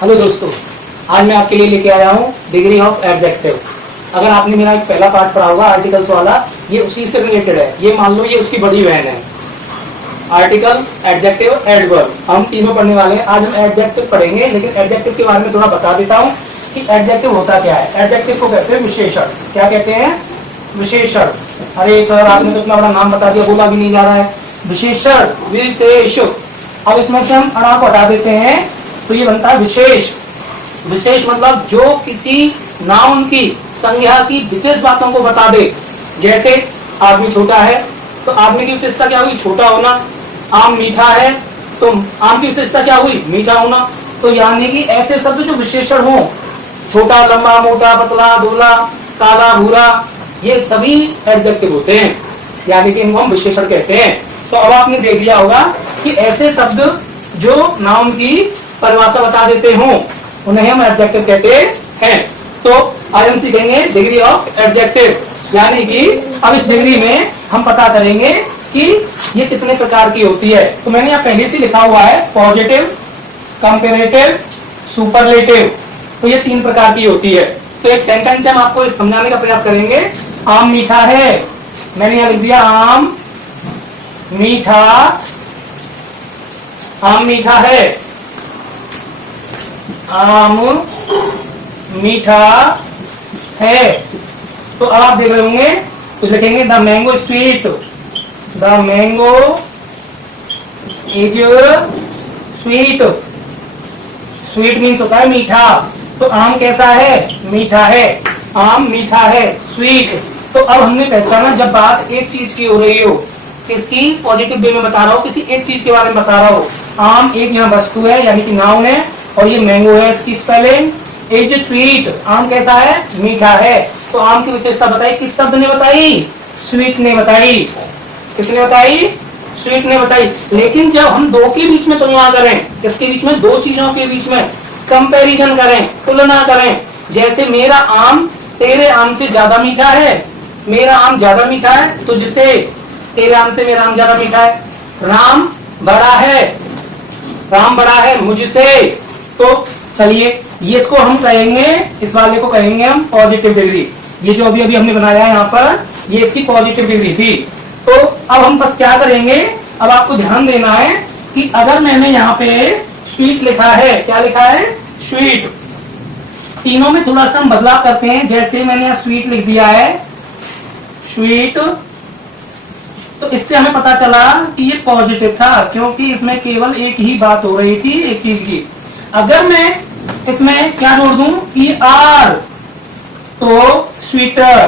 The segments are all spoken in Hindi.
हेलो दोस्तों, आज मैं आपके लिए लेके आया हूँ डिग्री ऑफ एडजेक्टिव। अगर आपने मेरा एक पहला पार्ट पढ़ा होगा आर्टिकल्स वाला, ये उसी से रिलेटेड है। ये मान लो ये उसकी बड़ी बहन है। आर्टिकल, एडजेक्टिव, एडवर्ब, हम तीनों पढ़ने वाले हैं। आज हम एडजेक्टिव पढ़ेंगे, लेकिन एडजेक्टिव के बारे में थोड़ा बता देता हूँ कि एडजेक्टिव होता क्या है। एडजेक्टिव को कहते हैं विशेषण। क्या कहते हैं? विशेषण। अरे सर, आपने तो इतना बड़ा नाम बता दिया, बोला भी नहीं जा रहा है। विशेषण, विशेष। अब इसमें से हम अड़ा को हटा देते हैं तो ये बनता है विशेष। विशेष मतलब जो किसी नाउन की, संज्ञा की विशेष बातों को बता दे। जैसे आदमी छोटा है तो आदमी की विशेषता क्या हुई? छोटा होना। आम मीठा है तो आम की विशेषता क्या हुई? मीठा होना। तो यानी कि ऐसे शब्द जो विशेषण हो, छोटा, लंबा, मोटा, पतला, दूल्हा, काला, भूरा, ये सभी एडजेक्टिव होते हैं, यानी कि इनको हम विशेषण कहते हैं। तो अब आपने देख लिया होगा कि ऐसे शब्द जो नाउन की परिभाषा बता देते हो उन्हें हम एडजेक्टिव कहते हैं। तो आज हम सीखेंगे डिग्री ऑफ एडजेक्टिव, यानी कि अब इस डिग्री में हम पता करेंगे कि ये कितने प्रकार की होती है। तो मैंने यहाँ पहले से लिखा हुआ है पॉजिटिव, कंपैरेटिव, सुपरलेटिव। तो ये 3 प्रकार की होती है। तो एक सेंटेंस से हम आपको समझाने का प्रयास करेंगे। आम मीठा है, मैंने यहाँ लिख दिया आम मीठा। आम मीठा है, आम मीठा है। तो अब आप देख रहे होंगे तो लिखेंगे the mango sweet. The mango is sweet. Sweet means होता है मीठा। तो आम कैसा है? मीठा है। आम मीठा है, स्वीट। तो अब हमने पहचाना जब बात एक चीज की हो रही हो, किसकी? पॉजिटिव वे में बता रहा हो, किसी एक चीज के बारे में बता रहा हो। आम एक यहाँ वस्तु है, यानी कि नाउन है, और ये मैंगो है, इसकी स्पेलिंग इज स्वीट। आम कैसा है? मीठा है। तो आम की विशेषता बताई, किस शब्द ने बताई? स्वीट ने बताई। किसने बताई? स्वीट ने बताई। लेकिन जब हम दो के बीच में तुलना करें, किसके बीच में? दो चीजों के बीच में कंपैरिजन करें, तुलना करें। जैसे मेरा आम तेरे आम से ज्यादा मीठा है, मेरा आम ज्यादा मीठा है, तो जिसे तेरे आम से मेरा आम ज्यादा मीठा है। राम बड़ा है, राम बड़ा है मुझसे। तो चलिए ये इसको हम कहेंगे, इस वाले को कहेंगे हम पॉजिटिव डिग्री। ये जो अभी अभी हमने बनाया है यहाँ पर, ये इसकी पॉजिटिव डिग्री थी। तो अब हम बस क्या करेंगे, अब आपको ध्यान देना है कि अगर मैंने यहाँ पे स्वीट लिखा है, क्या लिखा है? स्वीट। तीनों में थोड़ा सा हम बदलाव करते हैं। जैसे मैंने यहाँ स्वीट लिख दिया है, स्वीट, तो इससे हमें पता चला कि ये पॉजिटिव था, क्योंकि इसमें केवल एक ही बात हो रही थी, एक चीज की। अगर मैं इसमें क्या जोड़ दूं? ER, तो स्वीटर।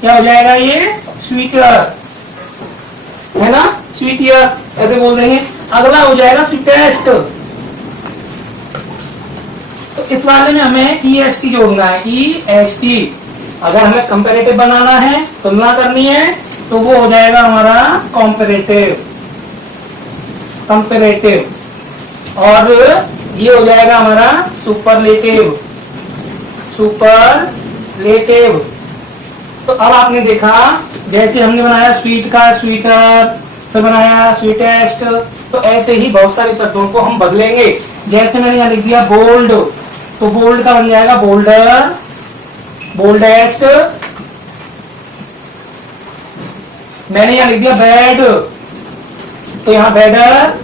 क्या हो जाएगा ये? स्वीटर, है ना? स्वीटियर ऐसे बोल देंगे। अगला हो जाएगा स्वीटेस्ट। तो इस वाले में हमें EST जोड़ना है, EST। अगर हमें कंपैरेटिव बनाना है, तुलना करनी है, तो वो हो जाएगा हमारा कॉम्पैरेटिव। कंपैरेटिव। और ये हो जाएगा हमारा सुपरलेटिव। सुपरलेटिव। तो अब आपने देखा, जैसे हमने बनाया स्वीट का स्वीटर, फिर बनाया स्वीटेस्ट, तो ऐसे ही बहुत सारे शब्दों को हम बदलेंगे। जैसे मैंने यहाँ लिख दिया बोल्ड, तो बोल्ड का बन जाएगा बोल्डर, बोल्डेस्ट। मैंने यहाँ लिख दिया बेड, तो यहाँ बेडर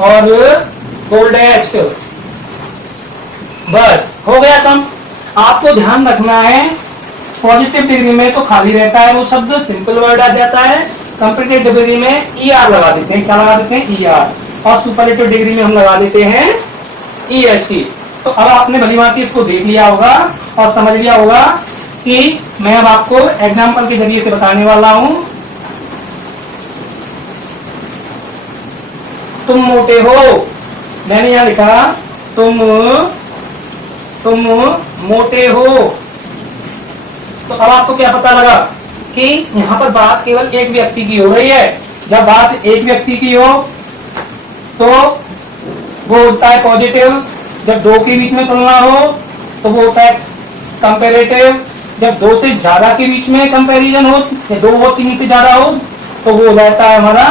और बोल्डेस्ट। बस हो गया कम। आपको ध्यान रखना है, पॉजिटिव डिग्री में तो खाली रहता है वो शब्द, सिंपल वर्ड आ जाता है। कंपैरेटिव डिग्री में ER लगा देते हैं। क्या लगा देते हैं? ER। और सुपरलेटिव डिग्री में हम लगा देते हैं EST। तो अब आपने भली भांति इसको देख लिया होगा और समझ लिया होगा कि मैं अब आपको एग्जाम्पल के जरिए से बताने वाला हूं। तुम मोटे हो, मैंने यहां लिखा तुम मोटे हो। तो अब आपको क्या पता लगा कि यहाँ पर बात केवल एक व्यक्ति की हो रही है। जब बात एक व्यक्ति की हो तो वो होता है पॉजिटिव। जब दो के बीच में तुलना हो तो वो होता है कंपैरेटिव। जब दो से ज्यादा के बीच में कंपैरिजन हो, या दो हो 3 से ज्यादा हो, तो वो हो जाता है हमारा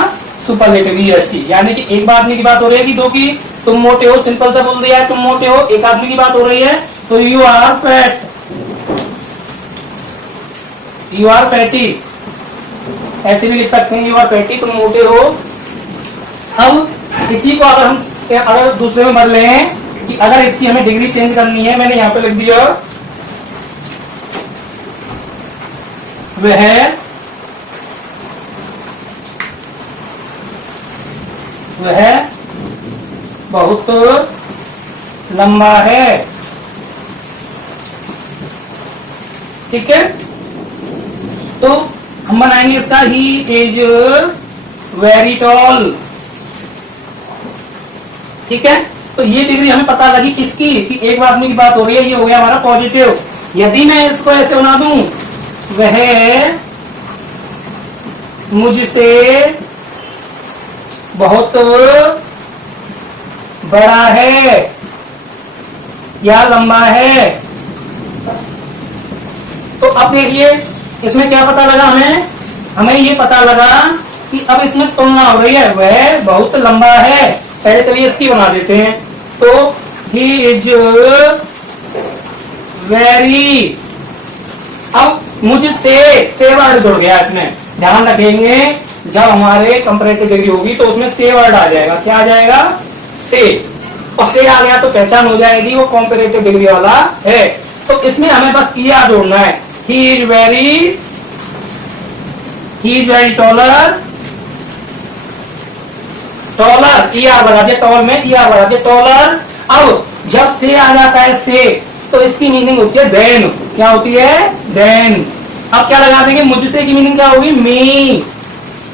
सुपरलेटिव ईएसटी, यानी कि एक आदमी की बात हो रही है कि दो की, तुम मोटे हो, सिंपल सा बोल दिया है तुम मोटे हो, एक आदमी की बात हो रही है तो you are fat, you are fatty, ऐसे भी लिख सकते हैं यू आर फैटी, तुम मोटे हो। अब इसी को अगर हम अगर दूसरे में बदले हैं कि अगर इसकी हमें डिग्री चेंज करनी है, मैंने यहां पे लिख दिया वह बहुत लंबा है, ठीक है। तो हम बनाएंगे इसका ही इज वेरी टॉल, ठीक है। तो ये डिग्री हमें पता लगी किसकी, कि एक आदमी की बात हो रही है, ये हो गया हमारा पॉजिटिव। यदि मैं इसको ऐसे बना दूं, वह मुझसे बहुत बड़ा है या लंबा है, तो अब देखिए इसमें क्या पता लगा हमें ये पता लगा कि अब इसमें तुलना हो रही है, वह बहुत लंबा है। पहले चलिए इसकी बना देते हैं, तो ही इज वेरी, अब मुझसे वर्ड जुड़ गया इसमें, ध्यान रखेंगे जब हमारे कंपैरेटिव डिग्री होगी तो उसमें से वर्ड आ जाएगा, क्या आ जाएगा, से, और से आ गया तो पहचान हो जाएगी वो कंपैरेटिव डिग्री वाला है। तो इसमें हमें बस ईआर जोड़ना है, he is very taller, taller ER लगा दिया, टॉल में ईआर लगा दिया, टॉलर। अब जब से आ जाता है से, तो इसकी मीनिंग होती है देन, क्या होती है, देन। अब क्या लगा देंगे, मुझसे की मीनिंग क्या होगी, मी,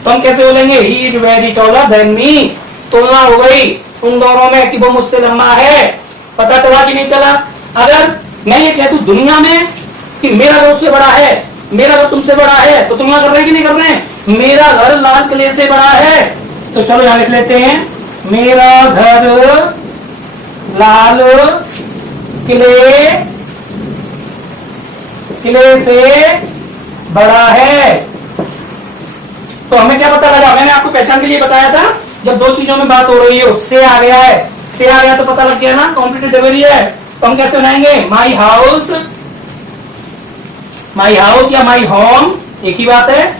तो हम कैसे बोलेंगे, he is very taller than me, तुलना हो गई उन दोनों में कि वो मुझसे लंबा है, पता चला कि नहीं चला। अगर मैं ये कहता हूं दुनिया में कि मेरा घर उससे बड़ा है, मेरा घर तुमसे बड़ा है, तो तुलना कर रहे हैं कि नहीं कर रहे हैं, मेरा घर लाल किले से बड़ा है, तो चलो यहां लिख लेते हैं, मेरा घर लाल किले से बड़ा है। तो हमें क्या पता लगा, मैंने आपको पहचान के लिए बताया था, जब दो चीजों में बात हो रही है, उससे आ गया है, से आ गया तो पता लग गया ना कॉम्पिटिटिव डिग्री है। तो हम कैसे बनाएंगे, माई हाउस या माई होम, एक ही बात है,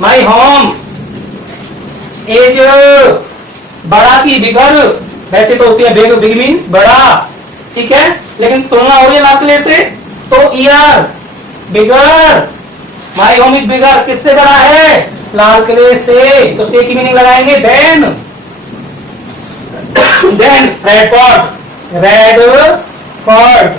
माई होम इज, बड़ा की बिगर, वैसे तो होती है बिग, बिग मीन्स बड़ा, ठीक है, लेकिन तुलना हो रही है लाल किले से, तो ER bigger, my home is bigger, किससे बड़ा है, लाल किले से, तो से की मीनिंग लगाएंगे देन रेड फोर्ट।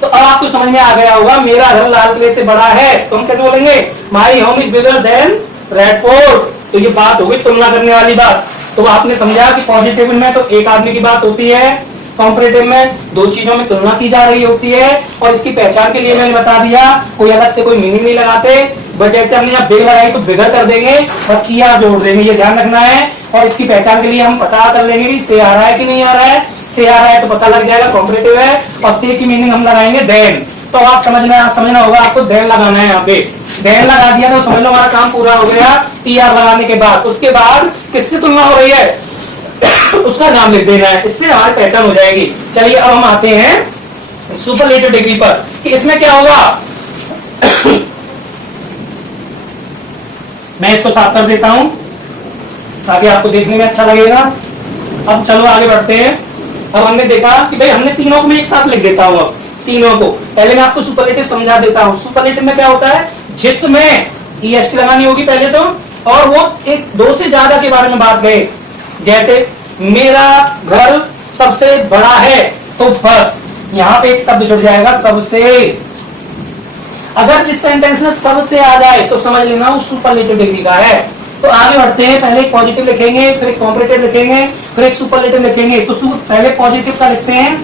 तो अब आपको समझ में आ गया होगा, मेरा घर लाल किले से बड़ा है, तो हम कैसे बोलेंगे, my home is bigger than red fort. तो ये बात होगी तुलना करने वाली बात। तो आपने समझा कि पॉजिटिव में तो एक आदमी की बात होती है, कॉम्परेटिव में दो चीजों में तुलना की जा रही होती है, और इसकी पहचान के लिए मैंने बता दिया, कोई अलग से कोई मीनिंग नहीं लगाते, बट जैसे हमने यहाँ बिग लगाई तो बिगर कर देंगे, बस ईआर जोड़ देंगे, ये ध्यान रखना है। और इसकी पहचान के लिए हम पता कर लेंगे कि से आ रहा है कि नहीं आ रहा है, से आ रहा है तो पता लग जाएगा कॉम्परेटिव है, और से की मीनिंग हम लगाएंगे देन। तो आप समझना होगा, आपको देन लगाना है, यहाँ पे देन लगा दिया तो समझ लो हमारा काम पूरा हो गया। ईआर लगाने के बाद उसके बाद किससे तुलना हो रही है उसका नाम लिख देना है, इससे हमारी पहचान हो जाएगी। चलिए अब हम आते हैं सुपरलेटिव डिग्री पर, कि इसमें क्या होगा मैं इसको साफ कर देता हूं ताकि आपको देखने में अच्छा लगेगा। अब चलो आगे बढ़ते हैं। अब हमने देखा कि भाई हमने तीनों को मैं एक साथ लिख देता हूं, अब तीनों को पहले मैं आपको सुपरलेटिव समझा देता हूं। सुपरलेटिव में क्या होता है, जिसमें ईएसटी लगानी होगी पहले तो, और वो एक दो से ज्यादा के बारे में बात करें, जैसे मेरा घर सबसे बड़ा है, तो बस यहां पे एक शब्द जुड़ जाएगा सबसे। अगर जिस सेंटेंस में सबसे आ जाए तो समझ लेना वो सुपरलेटिव डिग्री का है। तो आगे बढ़ते हैं, पहले एक पॉजिटिव लिखेंगे, फिर एक कॉम्परेटिव लिखेंगे, फिर एक सुपरलेटिव लिखेंगे। तो पहले पॉजिटिव का लिखते हैं,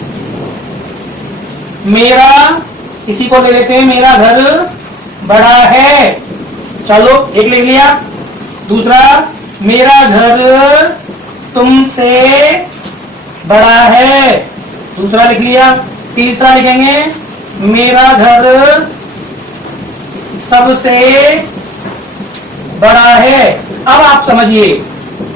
मेरा, इसी को ले लेते हैं, मेरा घर बड़ा है, चलो एक लिख लिया। दूसरा, मेरा घर तुमसे बड़ा है, दूसरा लिख लिया। तीसरा लिखेंगे, मेरा घर सबसे बड़ा है, अब आप समझिए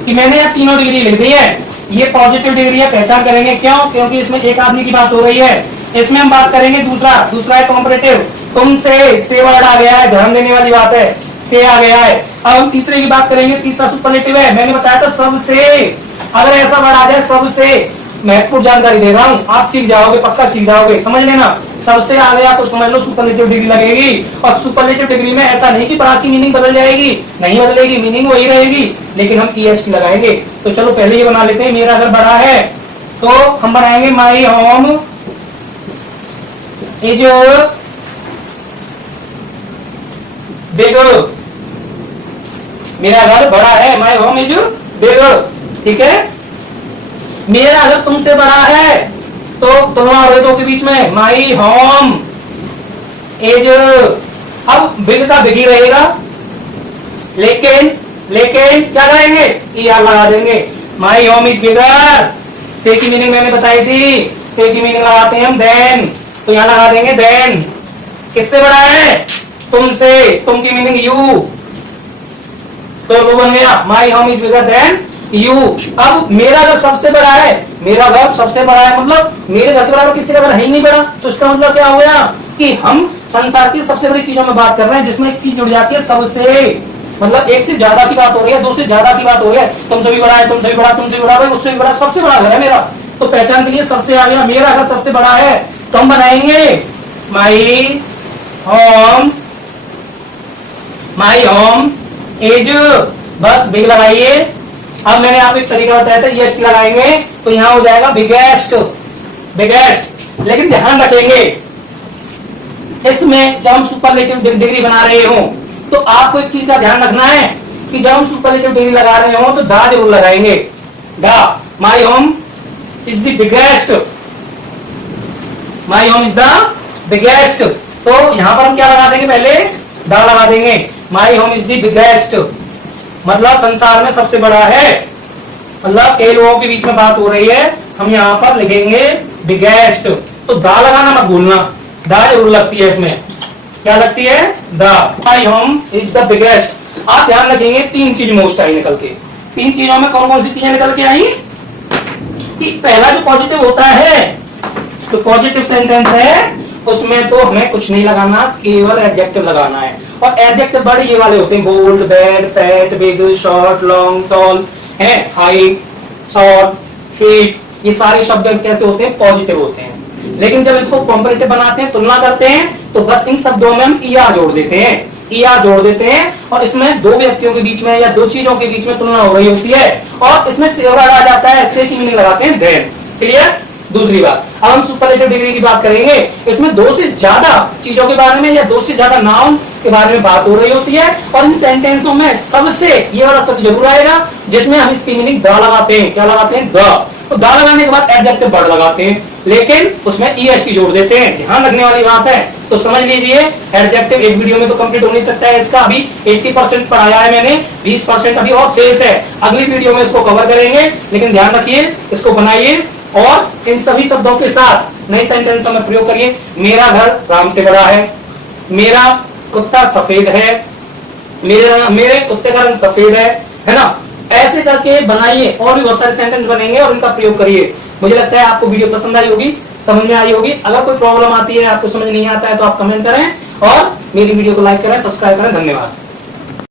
कि मैंने यहाँ तीनों डिग्री लिख दी है, ये पॉजिटिव डिग्री है, पहचान करेंगे क्यों, क्योंकि इसमें एक आदमी की बात हो रही है। इसमें हम बात करेंगे दूसरा है कॉम्परेटिव, तुमसे, से वर्ड आ गया है, ध्यान देने वाली बात है, से आ गया है। अब हम तीसरे की बात करेंगे, तीसरा सुपरलेटिव है, मैंने बताया था सबसे, अगर ऐसा वर्ड आ जाए सबसे, महत्वपूर्ण जानकारी दे रहा हूं, आप सीख जाओगे, पक्का सीख जाओगे, समझ लेना। सबसे आ गया तो समझ लो सुपरलेटिव डिग्री लगेगी। और सुपरलेटिव डिग्री में ऐसा नहीं कि पराग की मीनिंग बदल जाएगी, नहीं बदलेगी, मीनिंग वही रहेगी, लेकिन हम ईएसटी लगाएंगे। तो चलो पहले ये बना लेते हैं, मेरा घर बड़ा है, तो हम बनाएंगे माई होम इज बिग। मेरा घर बड़ा है, माई होम इज बिग, ठीक है। मेरा घर तुमसे बड़ा है, तो तुलना हो दो के बीच में, माई होम इज, अब बिग का बिग ही रहेगा, लेकिन क्या करेंगे, ईआर लगा देंगे, माई होम इज बिगर। से की मीनिंग मैंने बताई थी, से की मीनिंग लगाते हैं हम देन, तो यहां लगा देंगे देन। किससे बड़ा है, तुमसे, तुम की मीनिंग यू, तो वो बन गया my home is bigger than you. अब मेरा घर सबसे बड़ा है, मेरा घर सबसे बड़ा है मतलब मेरे घर के बराबर किसी का घर है ही नहीं बड़ा, तो इसका मतलब क्या हो गया कि हम संसार की सबसे बड़ी चीजों में बात कर रहे हैं, जिसमें एक चीज जुड़ जाती है सबसे, मतलब एक से ज्यादा की बात हो रही है, दो से ज्यादा की बात हो रही है, तुमसे भी बड़ा है, तुमसे भी बड़ा, तुमसे भी बड़ा, भाई उससे भी बड़ा, सबसे बड़ा घर है मेरा। तो पहचान के लिए सबसे आ गया, मेरा घर सबसे बड़ा है, तो हम बनाएंगे माई होम इज, बस बिग लगाइए। अब मैंने आप एक तरीका बताया था, ईएसटी लगाएंगे तो यहां हो जाएगा बिगेस्ट, लेकिन ध्यान रखेंगे इसमें जब हम सुपरलेटिव डिग्री बना रहे हो तो आपको एक चीज का ध्यान रखना है कि जब हम सुपरलेटिव डिग्री लगा रहे हो तो दा जरूर लगाएंगे, दा। My home is the biggest, my home is the biggest, तो यहां पर हम क्या लगा देंगे, पहले दा लगा देंगे, my home is the biggest, मतलब संसार में सबसे बड़ा है, मतलब कई लोगों के बीच में बात हो रही है, हम यहाँ पर लिखेंगे बिगेस्ट। तो दा लगाना मत भूलना, दा जरूर लगती है इसमें, क्या लगती है, दा। My home is the biggest. आप ध्यान रखेंगे तीन चीज मोस्ट आई निकल के, तीन चीजों में कौन कौन सी चीजें निकल के आई, कि पहला जो पॉजिटिव होता है, तो पॉजिटिव सेंटेंस है उसमें तो हमें कुछ नहीं लगाना, केवल एडजेक्टिव लगाना है। और एडजेक्टिव बड़े ये वाले होते हैं, bold, bad, fat, big, short, long, tall, है, हाई, शॉर्ट, स्वीट, ये सारे शब्द कैसे होते हैं, पॉजिटिव होते हैं। लेकिन जब इसको कॉम्परेटिव बनाते हैं, तुलना करते हैं, तो बस इन शब्दों में हम ईआर जोड़ देते हैं, ईआर जोड़ देते हैं, और इसमें दो व्यक्तियों के बीच में या दो चीजों के बीच में तुलना हो रही होती है, और इसमें से वर्ड आ जाता है, से की मीनिंग लगाते हैं देन। क्लियर। दूसरी बात, अब हम सुपरलेटिव डिग्री की बात करेंगे, इसमें दो से ज्यादा चीजों के बारे में या दो से ज्यादा नाउन के बारे में बात हो रही होती है, और इन सेंटेंसों में सबसे ये वाला शब्द जरूर आएगा जिसमें हम इसकी मीनिंग द लगाते हैं, क्या लगाते हैं, द। तो द लगाने के बाद एडजेक्टिव वर्ड लगाते हैं, लेकिन उसमें ईएसटी जोड़ देते हैं, ध्यान रखने वाली बात है। तो समझ लीजिए, एडजेक्टिव एक वीडियो में तो कंप्लीट हो नहीं सकता है, इसका अभी 80% पढ़ाया है मैंने, 20% अभी और शेष है, अगली वीडियो में इसको कवर करेंगे। लेकिन ध्यान रखिए, इसको बनाइए और इन सभी शब्दों के साथ नए सेंटेंसों में प्रयोग करिए। मेरा घर राम से बड़ा है, मेरा कुत्ता सफेद है, मेरे कुत्ते का रंग सफेद है ना, ऐसे करके बनाइए, और भी बहुत सारे सेंटेंस बनेंगे और इनका प्रयोग करिए। मुझे लगता है आपको वीडियो पसंद आई होगी, समझ में आई होगी। अगर कोई प्रॉब्लम आती है, आपको समझ नहीं आता है, तो आप कमेंट करें और मेरी वीडियो को लाइक करें, सब्सक्राइब करें। धन्यवाद।